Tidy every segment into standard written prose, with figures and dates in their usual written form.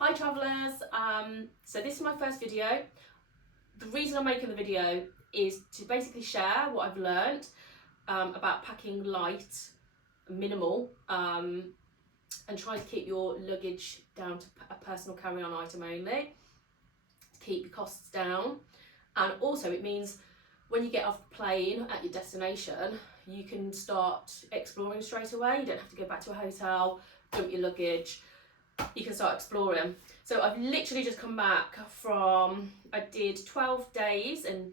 Hi travellers, so this is my first video. The reason I'm making the video is to basically share what I've learned about packing light, minimal, and trying to keep your luggage down to a personal carry-on item only, to keep your costs down. And also it means when you get off the plane at your destination, you can start exploring straight away. You don't have to go back to a hotel, dump your luggage. You can start exploring. So I've literally just come back from, I did 12 days and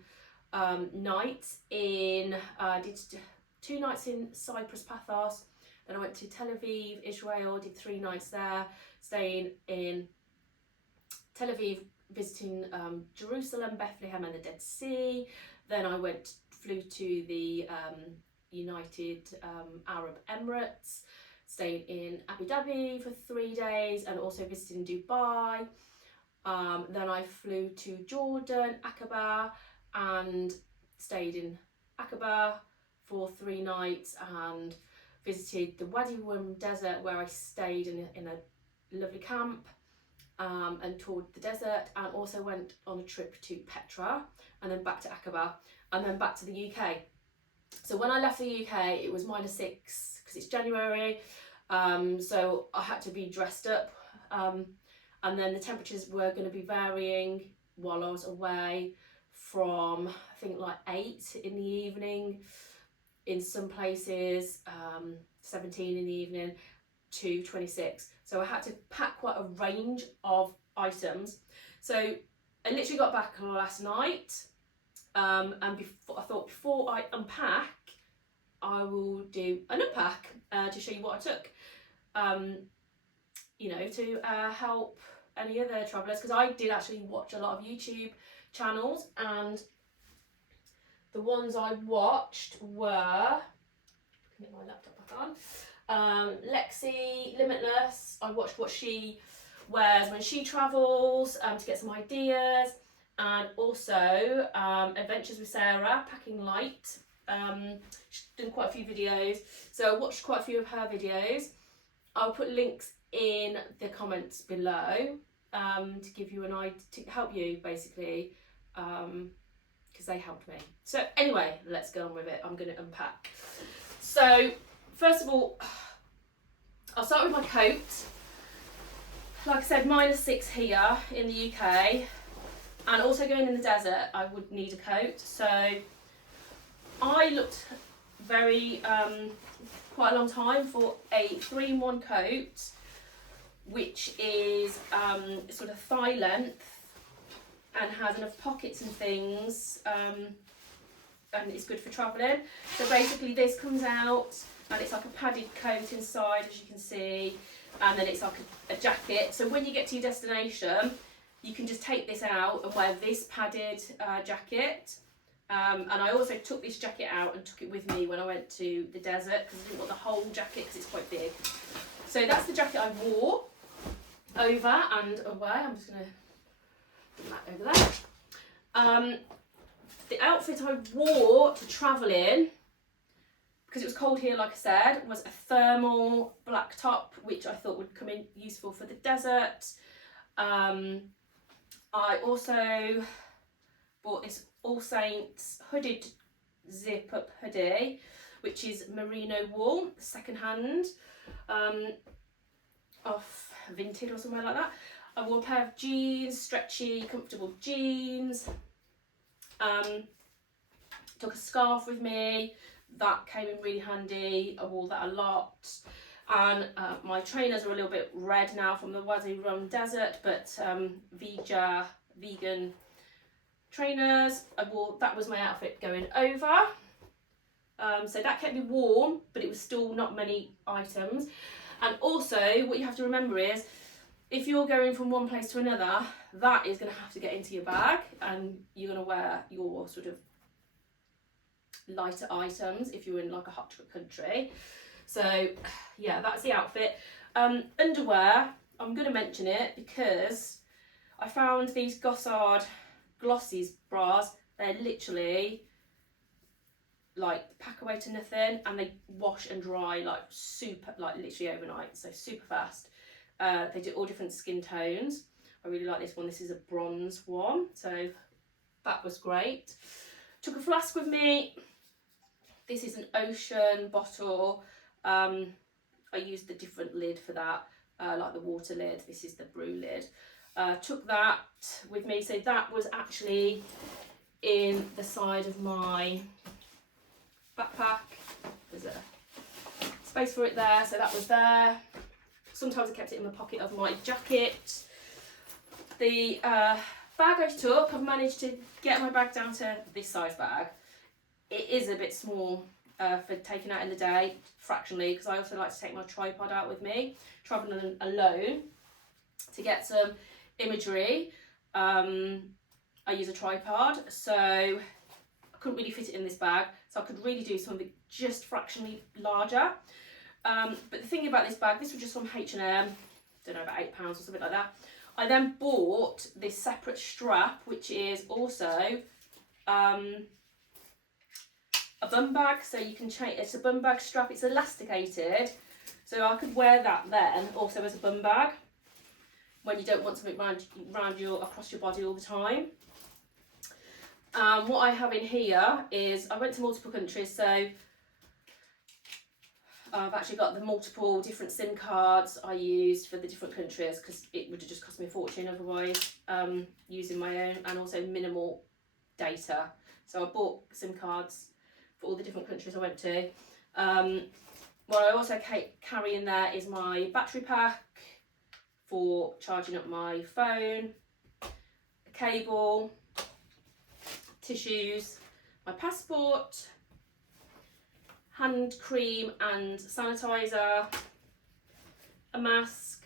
nights in, I did 2 nights in Cyprus, Paphos, then I went to Tel Aviv, Israel, did 3 nights there, staying in Tel Aviv, visiting Jerusalem, Bethlehem and the Dead Sea. Then I flew to the United Arab Emirates, stayed in Abu Dhabi for 3 days and also visited in Dubai. Then I flew to Jordan, Aqaba, and stayed in Aqaba for 3 nights and visited the Wadi desert, where I stayed in a lovely camp and toured the desert, and also went on a trip to Petra and then back to Aqaba and then back to the UK. So when I left the UK it was -6 because it's January, so I had to be dressed up, and then the temperatures were going to be varying while I was away from I think like 8 in the evening in some places, 17 in the evening to 26. So I had to pack quite a range of items. So I literally got back last night, and I thought before I unpack I will do an unpack to show you what I took, you know, to help any other travellers, because I did actually watch a lot of YouTube channels, and the ones I watched were, get my laptop back on, Lexi Limitless. I watched what she wears when she travels to get some ideas, and also Adventures with Sarah, Packing Light. She's done quite a few videos, so I watched quite a few of her videos. I'll put links in the comments below to give you an idea, to help you basically, because they helped me. So anyway, let's go on with it. I'm going to unpack. So first of all, I'll start with my coat. Like I said, -6 here in the UK, and also going in the desert I would need a coat. So I looked very quite a long time for a 3-in-1 coat, which is sort of thigh length and has enough pockets and things, and it's good for travelling. So basically this comes out and it's like a padded coat inside, as you can see, and then it's like a jacket. So when you get to your destination you can just take this out and wear this padded jacket. And I also took this jacket out and took it with me when I went to the desert, because I didn't want the whole jacket because it's quite big. So that's the jacket I wore over and away. I'm just going to put that over there. The outfit I wore to travel in, because it was cold here like I said, was a thermal black top, which I thought would come in useful for the desert. I also bought this All Saints hooded zip up hoodie, which is merino wool, second hand, off Vinted or somewhere like that. I wore a pair of jeans, stretchy, comfortable jeans. Took a scarf with me, that came in really handy. I wore that a lot. And my trainers are a little bit red now from the Wadi desert, but vegan trainers. That was my outfit going over. So that kept me warm, but it was still not many items. And also what you have to remember is, if you're going from one place to another, that is going to have to get into your bag, and you're going to wear your sort of lighter items if you're in like a hot country. So yeah, that's the outfit. Underwear, I'm going to mention it because I found these Gossard Glossies bras. They're literally like pack away to nothing, and they wash and dry like super, like literally overnight, so super fast. They do all different skin tones. I really like this one. This is a bronze one, so that was great. Took a flask with me. This is an ocean bottle. I used the different lid for that, like the water lid. This is the brew lid. Took that with me. So that was actually in the side of my backpack. There's a space for it there, so that was there. Sometimes I kept it in the pocket of my jacket. The bag I took, I've managed to get my bag down to this size bag. It is a bit small for taking out in the day, fractionally, because I also like to take my tripod out with me, travelling alone, to get some imagery. I use a tripod, so I couldn't really fit it in this bag, so I could really do something just fractionally larger. But the thing about this bag, this was just from H&M, don't know, about £8 or something like that. I then bought this separate strap, which is also a bum bag, so you can change. It's a bum bag strap. It's elasticated, so I could wear that then also as a bum bag when you don't want something round your across your body all the time. What I have in here is, I went to multiple countries, so I've actually got the multiple different SIM cards I used for the different countries, because it would have just cost me a fortune otherwise, using my own, and also minimal data. So I bought SIM cards for all the different countries I went to. What I also carry in there is my battery pack for charging up my phone, a cable, tissues, my passport, hand cream and sanitizer, a mask,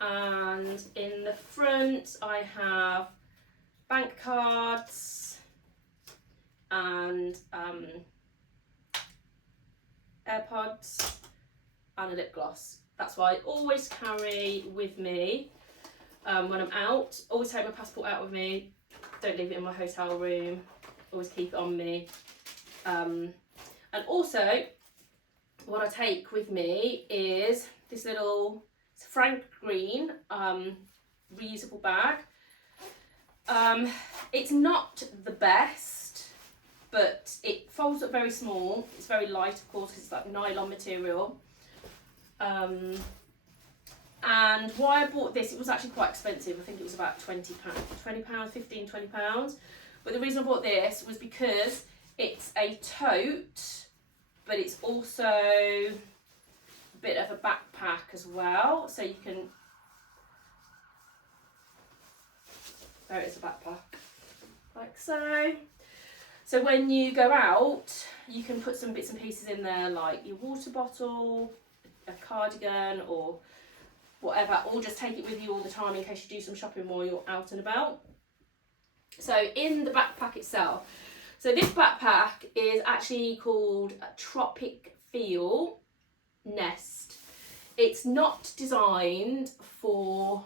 and in the front I have bank cards and AirPods and a lip gloss. That's what I always carry with me when I'm out. Always take my passport out with me, don't leave it in my hotel room, always keep it on me. And also, what I take with me is this little Frank Green reusable bag. It's not the best, but it folds up very small. It's very light, of course, because it's like nylon material. And why I bought this, it was actually quite expensive. I think it was about £20, £20, But the reason I bought this was because it's a tote, but it's also a bit of a backpack as well. So you can, there it is, a backpack, like so. So when you go out, you can put some bits and pieces in there, like your water bottle, a cardigan, or whatever, or just take it with you all the time in case you do some shopping while you're out and about. So in the backpack itself, so this backpack is actually called Tropicfeel Nest. It's not designed for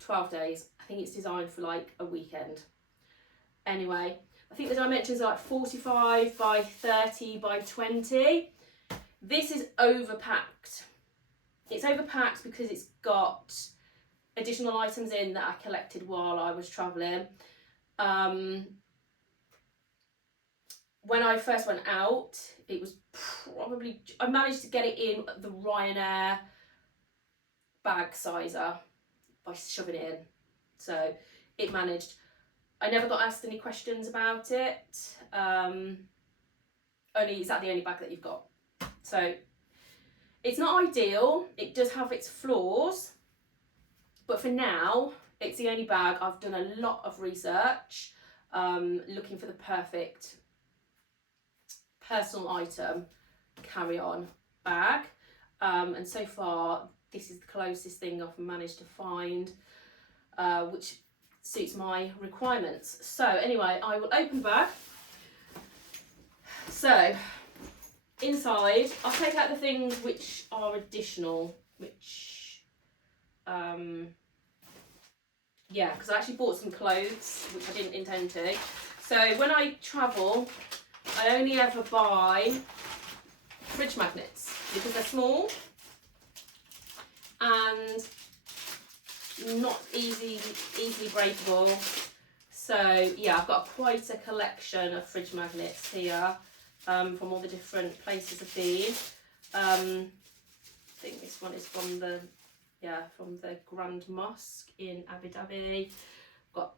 12 days. I think it's designed for like a weekend. Anyway, I think the dimensions are like 45 by 30 by 20. This is overpacked. It's overpacked because it's got additional items in that I collected while I was travelling. When I first went out, it was probably, I managed to get it in the Ryanair bag sizer by shoving it in. So it managed. I never got asked any questions about it. Is that the only bag that you've got? So it's not ideal. It does have its flaws, but for now, it's the only bag. I've done a lot of research, looking for the perfect personal item carry-on bag, and so far this is the closest thing I've managed to find, which suits my requirements. So anyway, I will open the bag. So inside, I'll take out the things which are additional, which yeah, because I actually bought some clothes which I didn't intend to. So when I travel, I only ever buy fridge magnets because they're small and not easily breakable. So yeah, I've got quite a collection of fridge magnets here from all the different places I've been. I think this one is from the Grand Mosque in Abu Dhabi. Got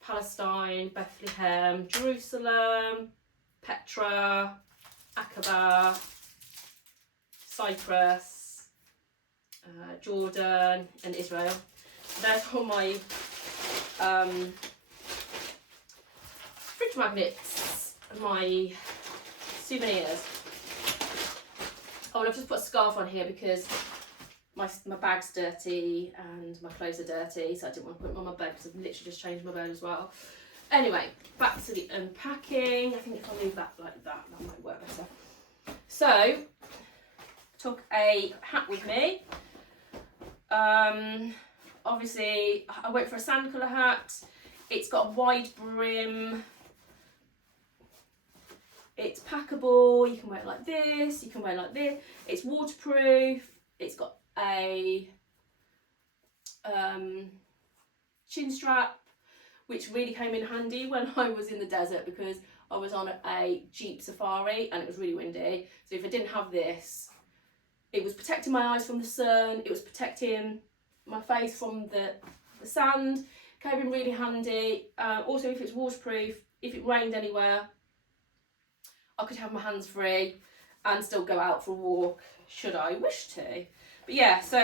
Palestine, Bethlehem, Jerusalem, Petra, Aqaba, Cyprus, Jordan and Israel. There's all my fridge magnets and my souvenirs. Oh, and I've just put a scarf on here because my bag's dirty and my clothes are dirty, so I didn't want to put them on my bed because I've literally just changed my bed as well. Anyway, back to the unpacking. I think if I leave that like that, that might work better. So, took a hat with me. Obviously, I went for a sand colour hat. It's got a wide brim. It's packable. You can wear it like this. You can wear it like this. It's waterproof. It's got a chin strap, which really came in handy when I was in the desert because I was on a Jeep safari and it was really windy. So if I didn't have this, it was protecting my eyes from the sun, it was protecting my face from the sand, came in really handy. Also, if it's waterproof, if it rained anywhere, I could have my hands free and still go out for a walk should I wish to. But yeah, so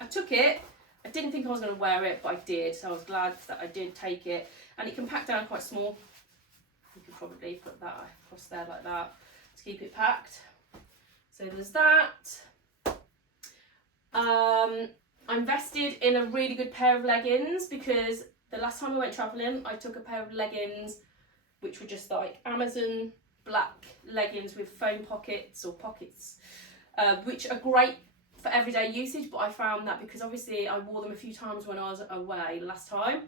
I took it. I didn't think I was going to wear it, but I did, so I was glad that I did take it. And it can pack down quite small. You could probably put that across there like that to keep it packed. So there's that. I invested in a really good pair of leggings because the last time I went travelling, I took a pair of leggings which were just like Amazon black leggings with foam pockets or pockets, which are great for everyday usage, but I found that because obviously I wore them a few times when I was away last time,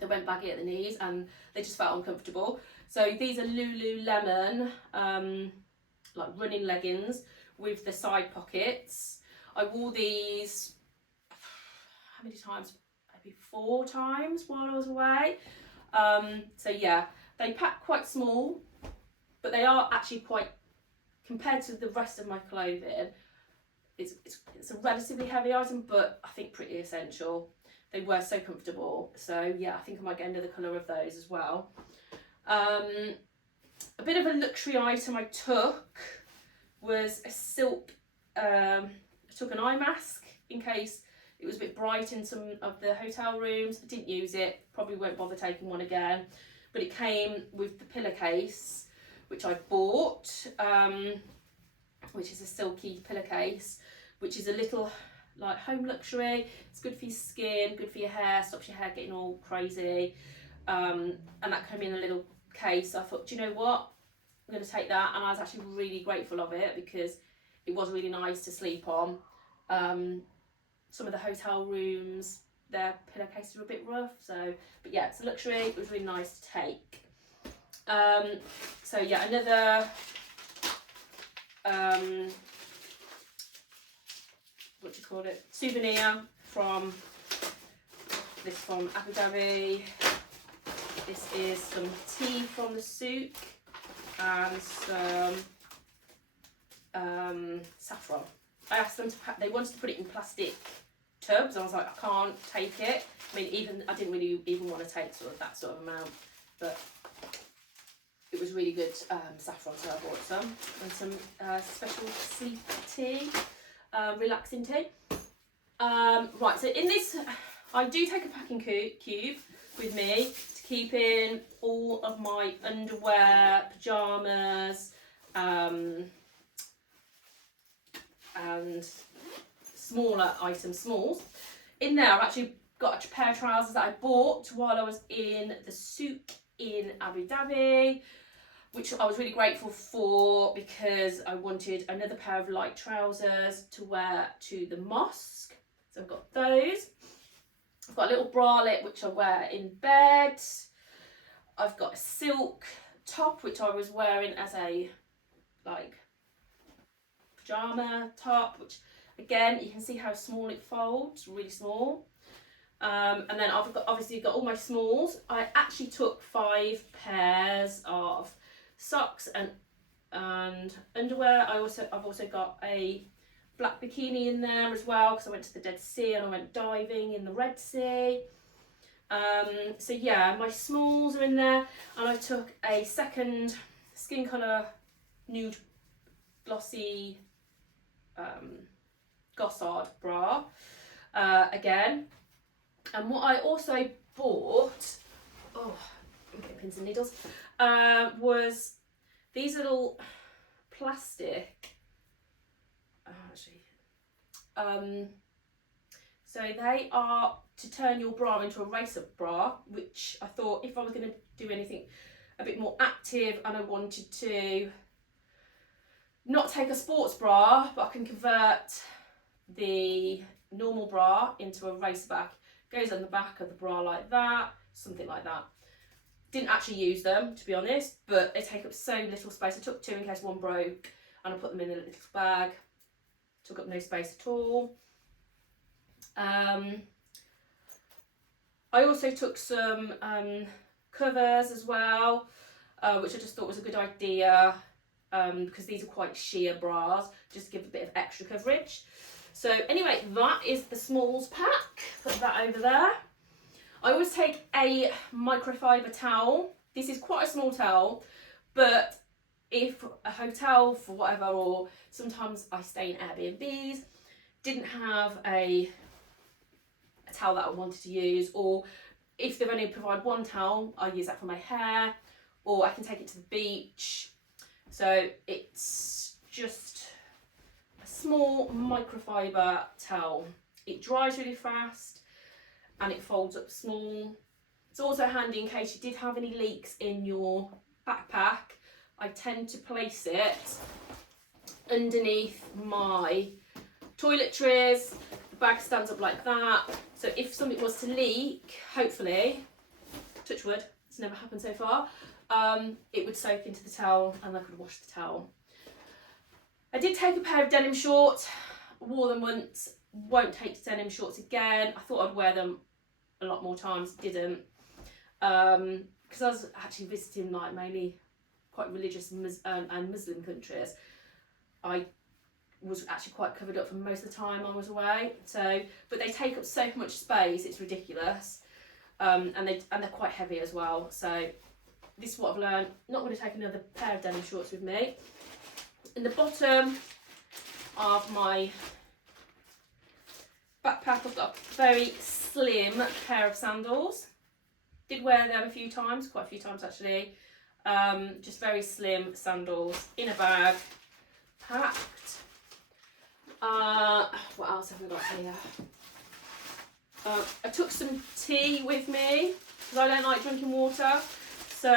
they went baggy at the knees and they just felt uncomfortable. So these are Lululemon like running leggings with the side pockets. I wore these, how many times? Maybe 4 times while I was away. So yeah, they pack quite small, but they are actually quite, compared to the rest of my clothing, it's a relatively heavy item, but I think pretty essential. They were so comfortable. So yeah, I think I might get another colour of those as well. A bit of a luxury item I took was a silk, I took an eye mask in case it was a bit bright in some of the hotel rooms. I didn't use it, probably won't bother taking one again, but it came with the pillowcase, which I bought, which is a silky pillowcase, which is a little like home luxury. It's good for your skin, good for your hair, stops your hair getting all crazy. And that came in a little case. So I thought, do you know what? I'm going to take that. And I was actually really grateful of it because it was really nice to sleep on. Some of the hotel rooms, their pillowcases were a bit rough. So, but yeah, it's a luxury. It was really nice to take. So yeah, another what do you call it? Souvenir from Abu Dhabi. This is some tea from the souk and some saffron. I asked them to pack, they wanted to put it in plastic tubs. I was like, I can't take it. I mean, I didn't really even want to take that sort of amount, but it was really good saffron, so I bought some. And some special sleep tea, relaxing tea. Right, so in this, I do take a packing cube with me to keep in all of my underwear, pyjamas, and smaller items, smalls. In there, I've actually got a pair of trousers that I bought while I was in the souk in Abu Dhabi, which I was really grateful for because I wanted another pair of light trousers to wear to the mosque. So I've got those. I've got a little bralette which I wear in bed. I've got a silk top which I was wearing as a like pyjama top, which Again, you can see how small it folds, really small. And then I've obviously got all my smalls. I actually took 5 pairs of socks and underwear. I've also got a black bikini in there as well, because I went to the Dead Sea and I went diving in the Red Sea. So yeah, my smalls are in there, and I took a second skin colour nude glossy Gossard bra again. And what I also bought, oh, I'm getting pins and needles, was these little plastic, so they are to turn your bra into a race-up bra, which I thought if I was going to do anything a bit more active and I wanted to not take a sports bra, but I can convert the normal bra into a racer back. Goes on the back of the bra like that, something like that. Didn't actually use them, to be honest, but they take up so little space. I took 2 in case one broke, and I put them in a little bag. Took up no space at all. I also took some covers as well, which I just thought was a good idea, because these are quite sheer bras, just to give a bit of extra coverage. So anyway, that is the smalls pack. Put that over there. I always take a microfiber towel. This is quite a small towel, but if a hotel for whatever, or sometimes I stay in Airbnbs, didn't have a towel that I wanted to use, or if they've only provided one towel, I use that for my hair, or I can take it to the beach. So it's just a small microfiber towel. It dries really fast and it folds up small. It's also handy in case you did have any leaks in your backpack. I tend to place it underneath my toiletries. The bag stands up like that, so if something was to leak, hopefully, touch wood, it's never happened so far, it would soak into the towel and I could wash the towel. I did take a pair of denim shorts, wore them once, won't take denim shorts again. I thought I'd wear them a lot more times, didn't, because I was actually visiting like mainly quite religious and Muslim countries. I was actually quite covered up for most of the time I was away. So, but they take up so much space, it's ridiculous, and they're quite heavy as well. So this is what I've learned. Not going to take another pair of denim shorts with me. In the bottom of my backpack, I've got a very slim pair of sandals. Did wear them a few times, quite a few times actually. Just very slim sandals in a bag, packed. What else have we got here? I took some tea with me because I don't like drinking water, so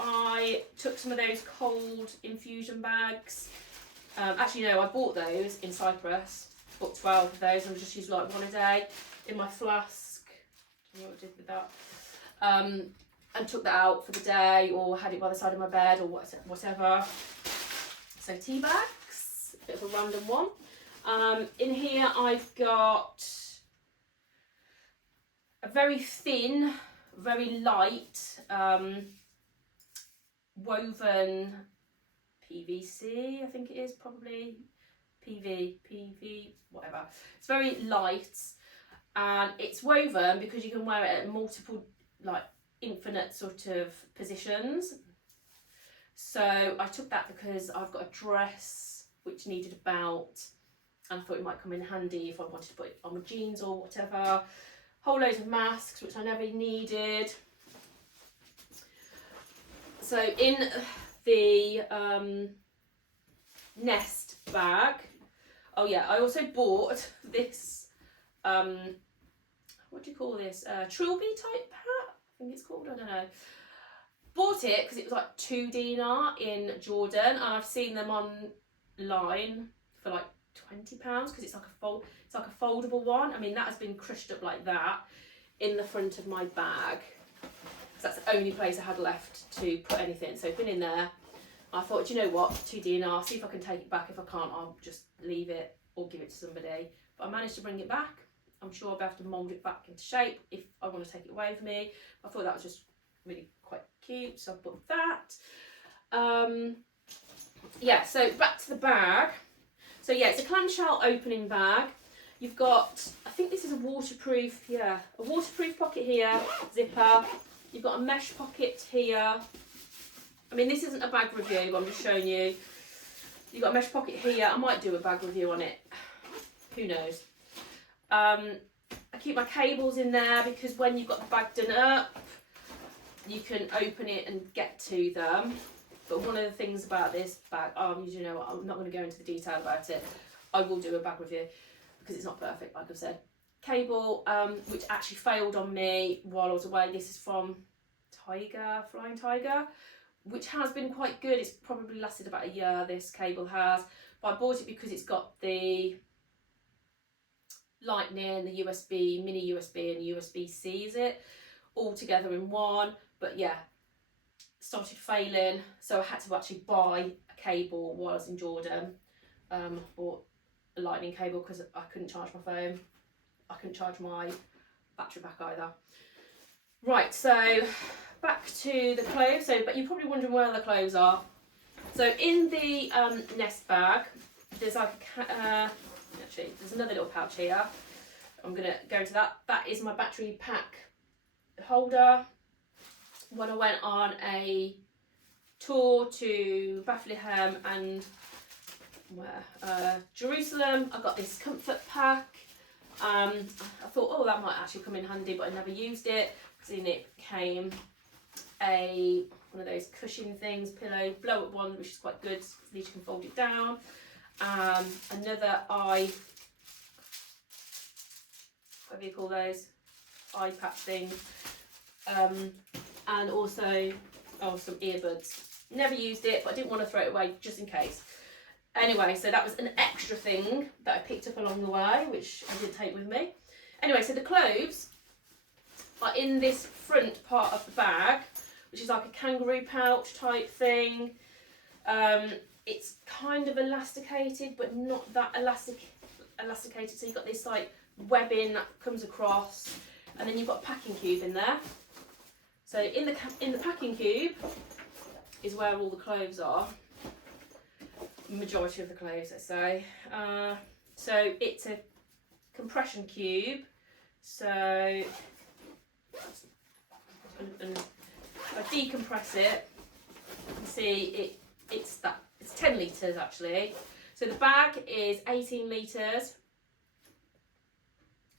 I took some of those cold infusion bags. Actually no, I bought those in Cyprus. Bought 12 of those and just used like one a day in my flask. I don't know what I did with that. And took that out for the day, or had it by the side of my bed, or whatever. So tea bags, a bit of a random one. In here I've got a very thin, very light woven PVC, I think it is, probably PV, whatever. It's very light, and it's woven because you can wear it at multiple, like, infinite sort of positions. So I took that because I've got a dress which needed a belt, and I thought it might come in handy if I wanted to put it on my jeans or whatever. Whole load of masks which I never needed. So in the Nest bag, oh yeah, I also bought this what do you call this, trilby type hat, I think it's called, I don't know. Bought it because it was like 2 dinar in Jordan, and I've seen them online for like £20 because it's like a foldable one. I mean, that has been crushed up like that in the front of my bag, because that's the only place I had left to put anything. So it's been in there. I thought, do you know what, 2 dinar, see if I can take it back. If I can't, I'll just leave it or give it to somebody. But I managed to bring it back. I'm sure I'll be able to mould it back into shape if I want to take it away with me. I thought that was just really quite cute, so I bought that. Yeah, so back to the bag. So yeah, it's a clamshell opening bag. You've got, I think this is a waterproof pocket here, zipper. You've got a mesh pocket here. I mean, this isn't a bag review, but I'm just showing you. You've got a mesh pocket here. I might do a bag review on it. Who knows? I keep my cables in there because when you've got the bag done up, you can open it and get to them. But one of the things about this bag, you know what, I'm not going to go into the detail about it. I will do a bag review because it's not perfect, like I've said. Cable, which actually failed on me while I was away. This is from Flying Tiger, which has been quite good. It's probably lasted about a year, this cable has. But I bought it because it's got the Lightning, the USB, mini USB and USB-C, is it? All together in one. But yeah, started failing, so I had to actually buy a cable while I was in Jordan. Bought a lightning cable because I couldn't charge my phone. I couldn't charge my battery back either. Right, so back to the clothes. But you're probably wondering where the clothes are. So in the nest bag, there's like actually there's another little pouch here. I'm gonna go into that. That is my battery pack holder. When I went on a tour to Bethlehem and Jerusalem, I got this comfort pack. I thought, oh, that might actually come in handy, but I never used it because in it came one of those cushion things, pillow, blow up one, which is quite good. So at least you can fold it down. Another what do you call those? Eye patch thing. And also some earbuds. Never used it, but I didn't want to throw it away just in case. Anyway, so that was an extra thing that I picked up along the way, which I didn't take with me. Anyway, so the clothes are in this front part of the bag, which is like a kangaroo pouch type thing. It's kind of elasticated, but not that elasticated. So you've got this like webbing that comes across, and then you've got a packing cube in there. So in the packing cube is where all the clothes are. Majority of the clothes, let's say. So it's a compression cube. So and I decompress it. You can see it's 10 litres actually. So the bag is 18 litres,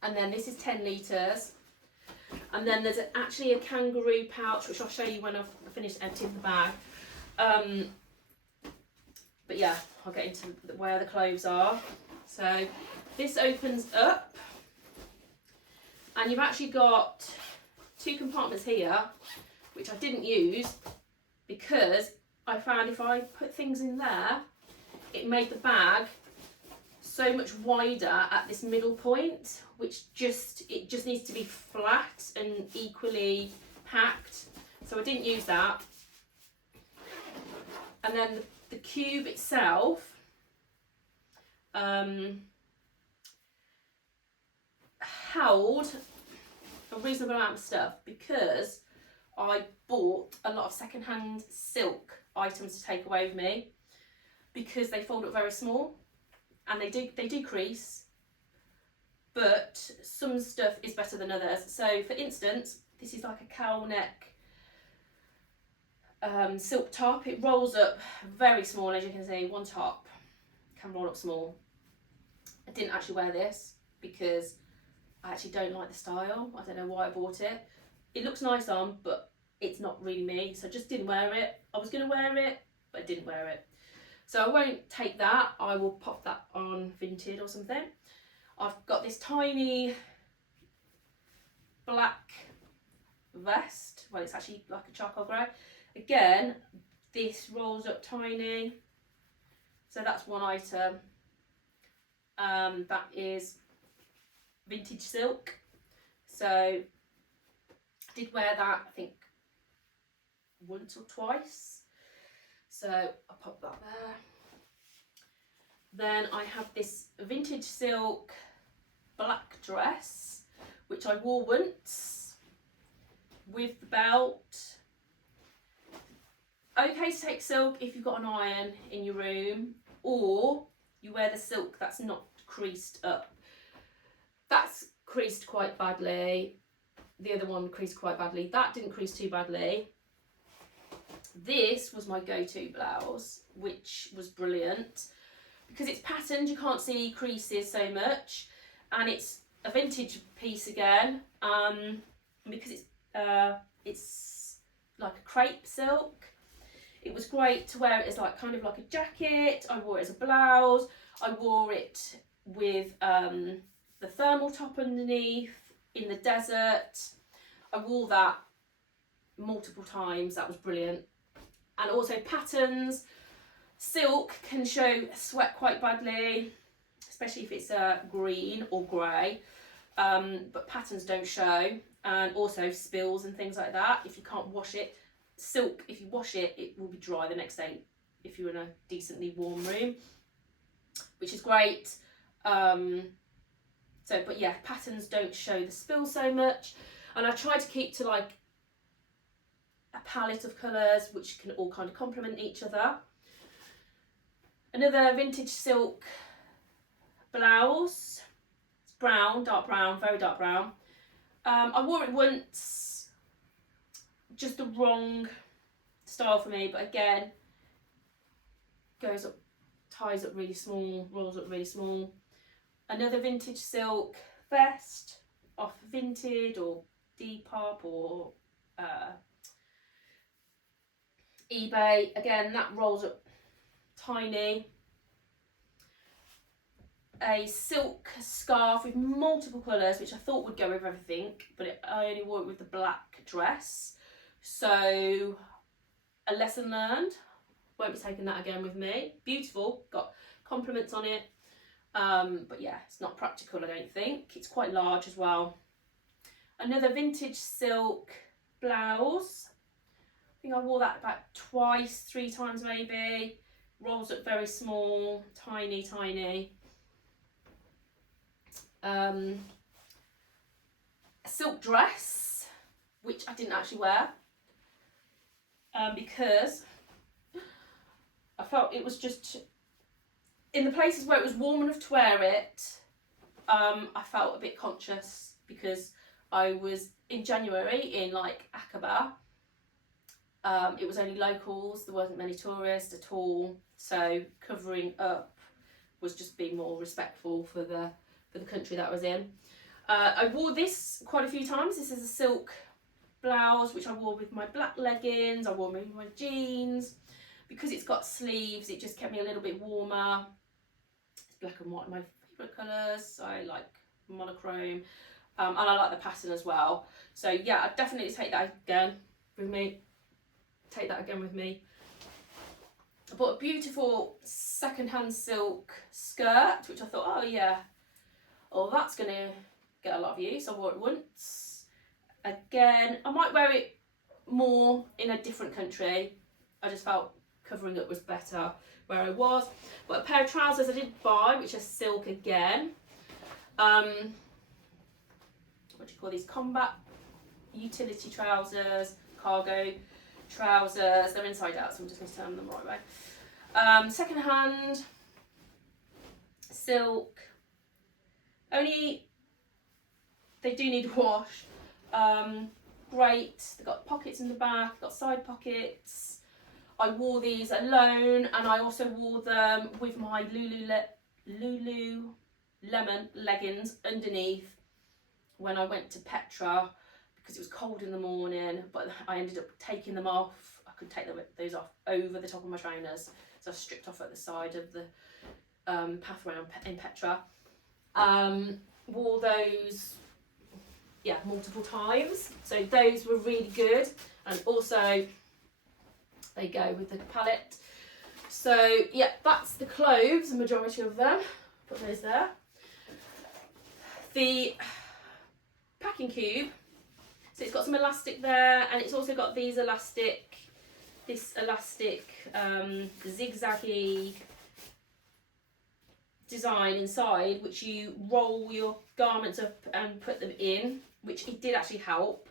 and then this is 10 litres. And then there's actually a kangaroo pouch, which I'll show you when I've finished emptying the bag. But yeah, I'll get into where the clothes are. So this opens up, and you've actually got two compartments here, which I didn't use because I found if I put things in there, it made the bag so much wider at this middle point, which it just needs to be flat and equally packed. So I didn't use that. And then the cube itself held a reasonable amount of stuff because I bought a lot of second-hand silk items to take away with me because they fold up very small and they decrease, but some stuff is better than others. So for instance, this is like a cowl neck silk top. It rolls up very small, as you can see. One top can roll up small. I didn't actually wear this because I actually don't like the style. I don't know why I bought it. It looks nice on, but it's not really me, so I just didn't wear it. I was going to wear it, but I didn't wear it. So I won't take that. I will pop that on Vinted or something. I've got this tiny black vest. Well, it's actually like a charcoal grey. Again, this rolls up tiny. So that's one item. That is vintage silk. So I did wear that, I think, once or twice. So I'll pop that there. Then I have this vintage silk black dress, which I wore once with the belt. Okay to take silk if you've got an iron in your room, or you wear the silk that's not creased up. That's creased quite badly. The other one creased quite badly. That didn't crease too badly. This was my go-to blouse, which was brilliant. Because it's patterned, you can't see creases so much. And it's a vintage piece again. Because it's like a crepe silk. It was great to wear it as like kind of like a jacket. I wore it as a blouse. I wore it with the thermal top underneath in the desert. I wore that multiple times. That was brilliant. And also patterns. Silk can show sweat quite badly, especially if it's green or grey. But patterns don't show. And also spills and things like that if you can't wash it. Silk, if you wash it, it will be dry the next day if you're in a decently warm room, which is great. But yeah, patterns don't show the spill so much, and I try to keep to like a palette of colours which can all kind of complement each other. Another vintage silk blouse. It's brown, dark brown, very dark brown. I wore it once, just the wrong style for me, but again, goes up, ties up really small, rolls up really small. Another vintage silk vest off Vinted or Depop or eBay. Again, that rolls up tiny. A silk scarf with multiple colours, which I thought would go with everything, but I only wore it with the black dress. So a lesson learned. Won't be taking that again with me. Beautiful, got compliments on it. But yeah, it's not practical, I don't think. It's quite large as well. Another vintage silk blouse. I think I wore that about twice, 3 times maybe. Rolls up very small, tiny, tiny. A silk dress, which I didn't actually wear. Because I felt it was just, in the places where it was warm enough to wear it, I felt a bit conscious because I was in January in like Aqaba. It was only locals, there wasn't many tourists at all, so covering up was just being more respectful for the country that I was in. I wore this quite a few times. This is a silk blouse which I wore with my black leggings, I wore with my jeans. Because it's got sleeves, it just kept me a little bit warmer. It's black and white, my favourite colours. I like monochrome, and I like the pattern as well. So yeah, I'd definitely take that again with me. Take that again with me. I bought a beautiful second-hand silk skirt, which I thought, oh yeah, oh that's gonna get a lot of use. I wore it once. Again, I might wear it more in a different country. I just felt covering up was better where I was. But a pair of trousers I did buy, which are silk again. What do you call these? Combat utility trousers, cargo trousers. They're inside out, so I'm just going to turn them the right way. Second hand, silk. Only, they do need a wash. Great, they've got pockets in the back, got side pockets. I wore these alone, and I also wore them with my Lululemon leggings underneath when I went to Petra because it was cold in the morning, but I ended up taking them off. I could take those off over the top of my trainers, so I stripped off at the side of the path around in Petra. Wore those, yeah, multiple times, so those were really good, and also they go with the palette. So yeah, that's the clothes, the majority of them. Put those there. The packing cube, so it's got some elastic there, and it's also got these elastic, zigzaggy design inside, which you roll your garments up and put them in, which it did actually help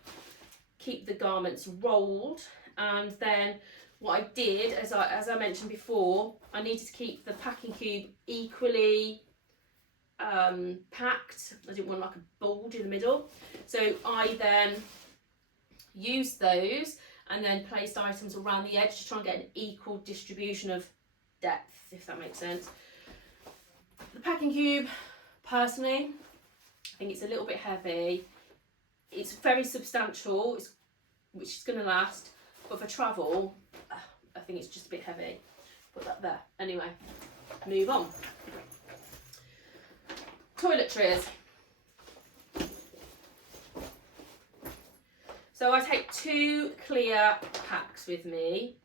keep the garments rolled. And then what I did, as I mentioned before, I needed to keep the packing cube equally packed. I didn't want like a bulge in the middle, so I then used those and then placed items around the edge to try and get an equal distribution of depth, if that makes sense. The packing cube, personally, I think it's a little bit heavy. It's very substantial, which is going to last, but for travel, I think it's just a bit heavy. Put that there. Anyway, move on. Toiletries. So I take 2 clear packs with me.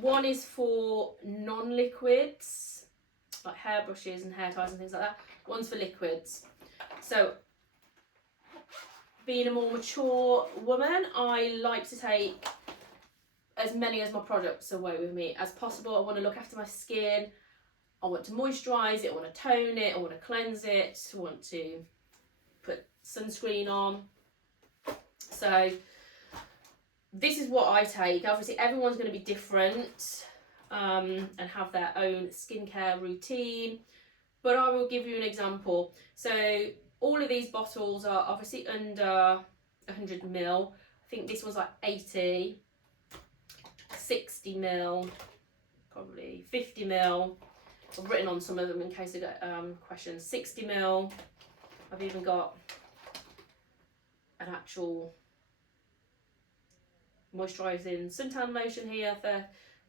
One is for non-liquids, like hairbrushes and hair ties and things like that. One's for liquids. So, being a more mature woman, I like to take as many as my products away with me as possible. I want to look after my skin. I want to moisturise it, I want to tone it, I want to cleanse it, I want to put sunscreen on. So this is what I take. Obviously everyone's going to be different and have their own skincare routine, but I will give you an example. So all of these bottles are obviously under 100 ml. I think this one's like 80, 60 ml, probably 50 ml. I've written on some of them in case I get questions. 60 ml. I've even got an actual moisturising suntan lotion here,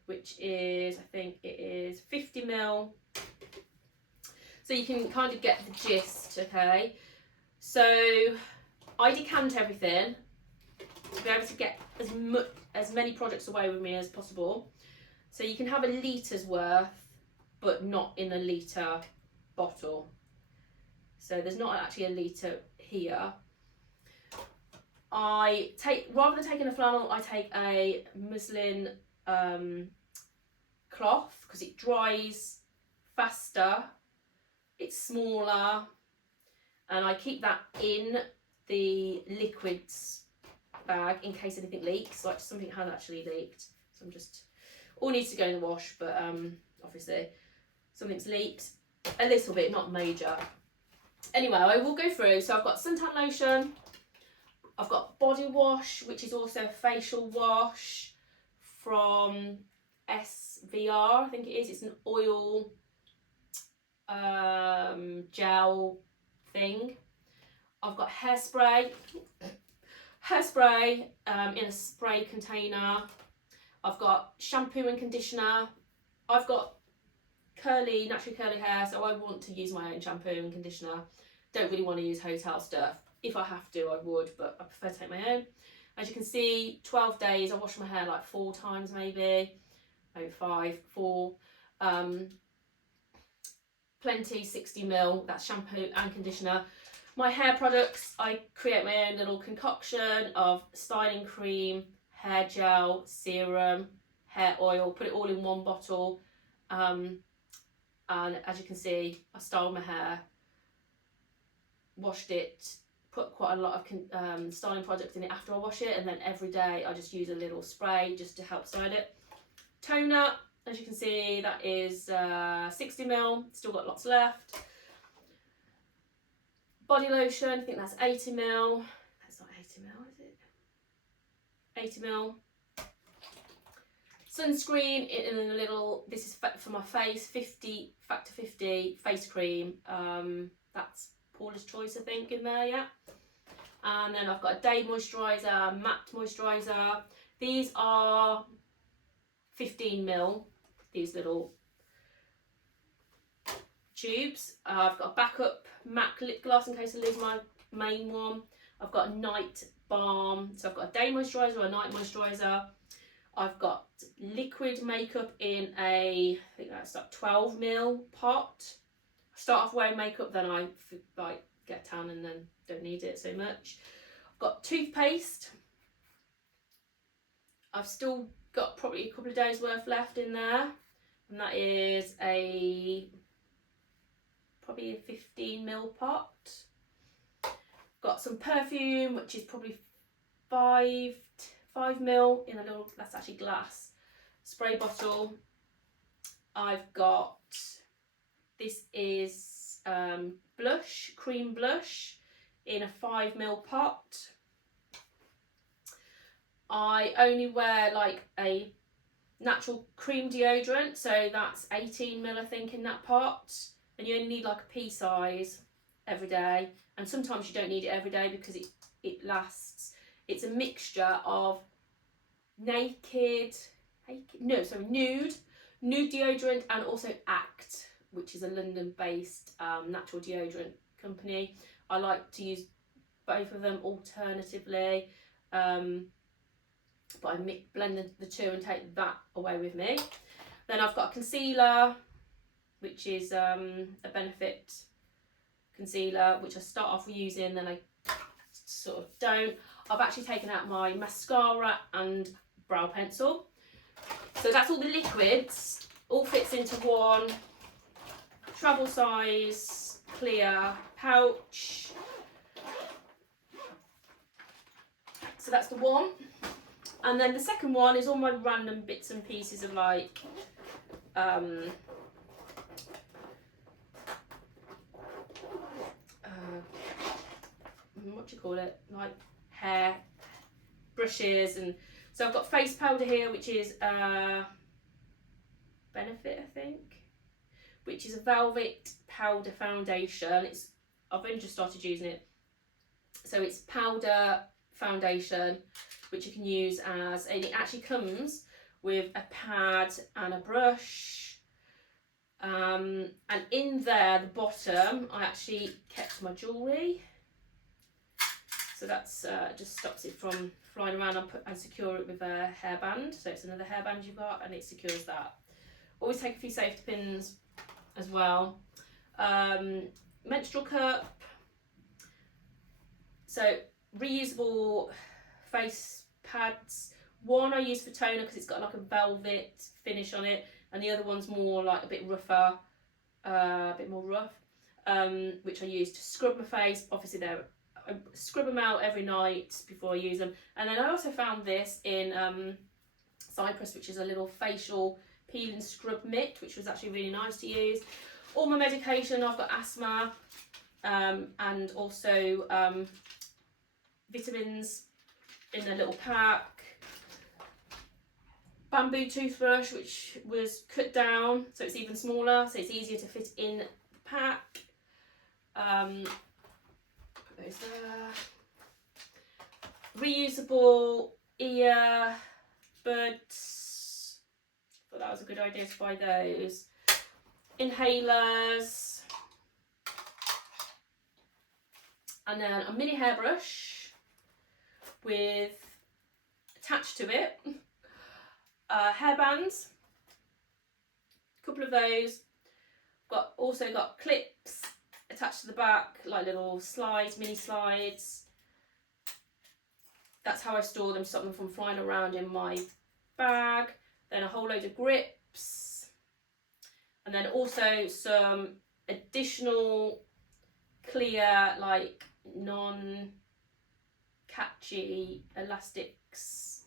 which is, I think it is 50 ml. So you can kind of get the gist, okay? So I decant everything to be able to get as many products away with me as possible. So you can have a litres worth, but not in a litre bottle. So there's not actually a litre here. I take, rather than taking a flannel, I take a muslin cloth because it dries faster, it's smaller, and I keep that in the liquids bag in case anything leaks. Like something has actually leaked, so I'm just, all needs to go in the wash, but obviously something's leaked a little bit, not major. Anyway, I will go through. So I've got suntan lotion, I've got body wash, which is also a facial wash from SVR, I think it is. It's an oil gel thing. I've got hairspray in a spray container. I've got shampoo and conditioner. I've got naturally curly hair, so I want to use my own shampoo and conditioner. Don't really want to use hotel stuff. If I have to, I would, but I prefer to take my own. As you can see, 12 days, I wash my hair like 4 times maybe 5, 4. Plenty, 60 ml, that's shampoo and conditioner. My hair products, I create my own little concoction of styling cream, hair gel, serum, hair oil, put it all in one bottle. And as you can see, I styled my hair, washed it, put quite a lot of styling products in it after I wash it, and then every day I just use a little spray just to help style it. Toner, as you can see, that is 60 ml, still got lots left. Body lotion, I think that's 80 ml. That's not 80 ml, is it? 80 ml. Sunscreen in a little, this is for my face, factor 50 face cream. That's Paula's Choice, I think, in there, yeah. And then I've got a day moisturiser, matte moisturiser. These are 15 ml, these little tubes. I've got a backup MAC lip gloss in case I lose my main one. I've got a night balm, so I've got a day moisturiser, a night moisturiser. I've got liquid makeup in I think that's like 12 ml pot. I start off wearing makeup, then I like get tan and then don't need it so much. I've got toothpaste. I've still got probably a couple of days worth left in there, and that is a probably a 15 ml pot. Got some perfume, which is probably 5 ml in a little, that's actually glass, spray bottle. I've got, this is blush, cream blush in a 5 ml pot. I only wear like a natural cream deodorant, so that's 18 ml I think in that pot, and you only need like a pea size every day, and sometimes you don't need it every day because it lasts. It's a mixture of nude deodorant and also AKT, which is a London based natural deodorant company. I like to use both of them alternatively, but I blend the two and take that away with me. Then I've got a concealer, which is a Benefit concealer, which I start off using, then I sort of don't. I've actually taken out my mascara and brow pencil. So that's all the liquids, all fits into one travel size clear pouch. So that's the one. And then the second one is all my random bits and pieces of like what do you call it, like hair brushes. And so I've got face powder here, which is Benefit I think, which is a velvet powder foundation. I've only just started using it, so it's powder foundation which you can use as, and it actually comes with a pad and a brush, and in there, the bottom, I actually kept my jewellery, so that's just stops it from flying around. and secure it with a hairband, so it's another hairband you've got and it secures that. Always take a few safety pins as well. Menstrual cup, so reusable face pads. One I use for toner because it's got like a velvet finish on it, and the other one's more like a bit rougher, a bit more rough, which I use to scrub my face. Obviously I scrub them out every night before I use them. And then I also found this in Cyrus, which is a little facial peel and scrub mitt, which was actually really nice to use. All my medication, I've got asthma, and also vitamins in a little pack. Bamboo toothbrush, which was cut down so it's even smaller, so it's easier to fit in the pack. Put those there. Reusable earbuds. Thought that was a good idea to buy those. Inhalers. And then a mini hairbrush with, attached to it, hairbands, a couple of those. Also got clips attached to the back, like little slides, mini slides. That's how I store them, stop them from flying around in my bag. Then a whole load of grips, and then also some additional clear, like non-catchy elastics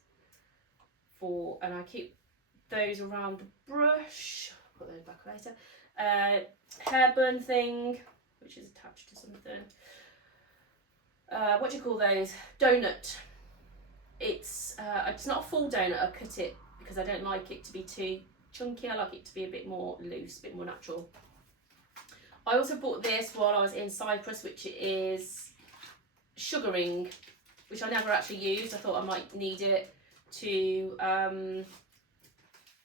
for, and I keep those around the brush. Put those back later. Hair bun thing, which is attached to something. What do you call those? Donut. It's not a full donut. I cut it because I don't like it to be too chunky. I like it to be a bit more loose, a bit more natural. I also bought this while I was in Cyprus, which is sugaring, which I never actually used. I thought I might need it to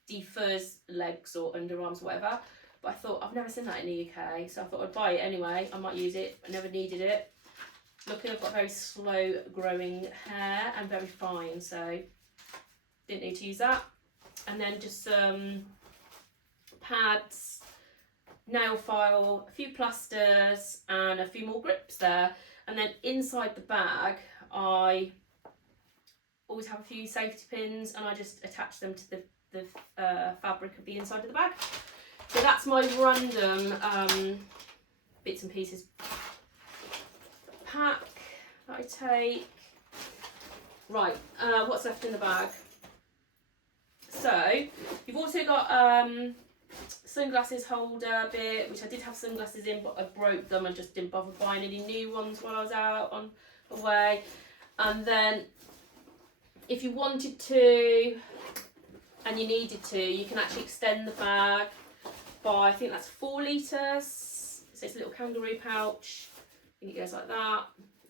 defuzz legs or underarms, whatever. But I thought, I've never seen that in the UK, so I thought I'd buy it anyway. I might use it. I never needed it. Luckily, I've got very slow growing hair and very fine, so didn't need to use that. And then just some pads, nail file, a few plasters, and a few more grips there. And then inside the bag, I always have a few safety pins, and I just attach them to the fabric of the inside of the bag. So that's my random bits and pieces pack that I take. Right, what's left in the bag? So you've also got sunglasses holder bit, which I did have sunglasses in, but I broke them and just didn't bother buying any new ones while I was out on away. And then if you wanted to and you needed to, you can actually extend the bag by, I think that's 4 litres. So it's a little kangaroo pouch. I think it goes like that.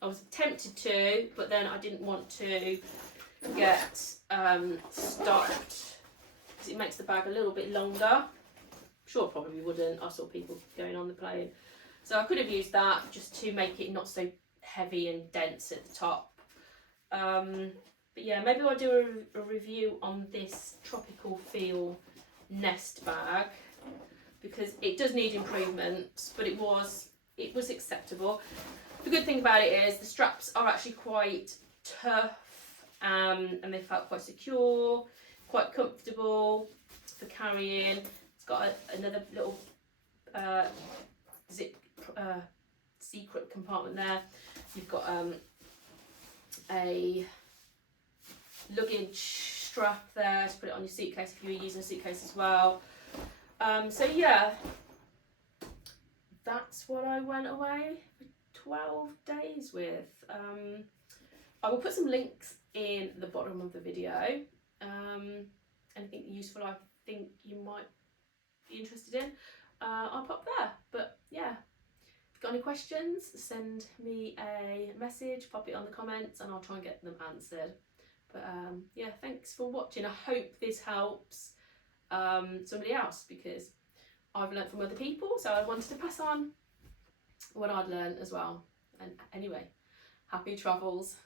I was tempted to, but then I didn't want to get stopped because it makes the bag a little bit longer. I'm sure I probably wouldn't. I saw people going on the plane. So I could have used that just to make it not so heavy and dense at the top. But yeah, maybe I'll do a review on this Tropicfeel Nest bag because it does need improvement, but it was acceptable. The good thing about it is the straps are actually quite tough, and they felt quite secure, quite comfortable for carrying. It's got another little zip secret compartment there. You've got a luggage strap there to put it on your suitcase if you were using a suitcase as well. So yeah, that's what I went away for 12 days with. I will put some links in the bottom of the video. Anything useful I think you might be interested in, I'll pop there. But yeah, if you've got any questions, send me a message, pop it on the comments, and I'll try and get them answered. But yeah, thanks for watching. I hope this helps somebody else, because I've learnt from other people, so I wanted to pass on what I'd learned as well. And anyway, happy travels.